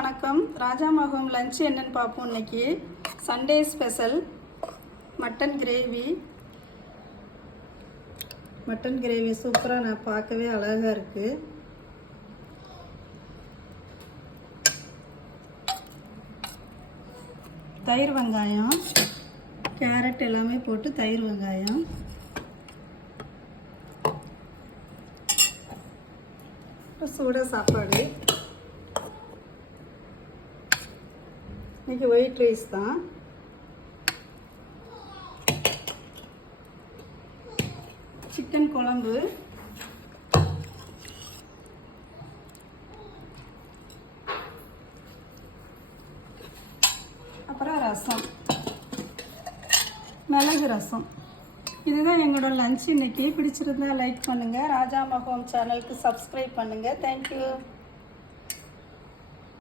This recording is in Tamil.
வணக்கம். ராஜாமகம் லஞ்ச் என்னன்னு பார்ப்போம். இன்னைக்கு சண்டே ஸ்பெஷல் மட்டன் கிரேவி சூப்பராக நான் பார்க்கவே அழகாக இருக்குது. தயிர் வெங்காயம், கேரட் எல்லாமே போட்டு தயிர் வெங்காயம், சூடாக சாப்பாடு. இன்னைக்கு ஒயிட் ரைஸ் தான். சிக்கன் குழம்பு, அப்புறம் ரசம், மிளகு ரசம். இதுதான் எங்களோட லஞ்ச் இன்னைக்கு. பிடிச்சிருந்தா லைக் பண்ணுங்கள். ராஜாமகம் சேனலுக்கு சப்ஸ்கிரைப் பண்ணுங்கள். தேங்க்யூ.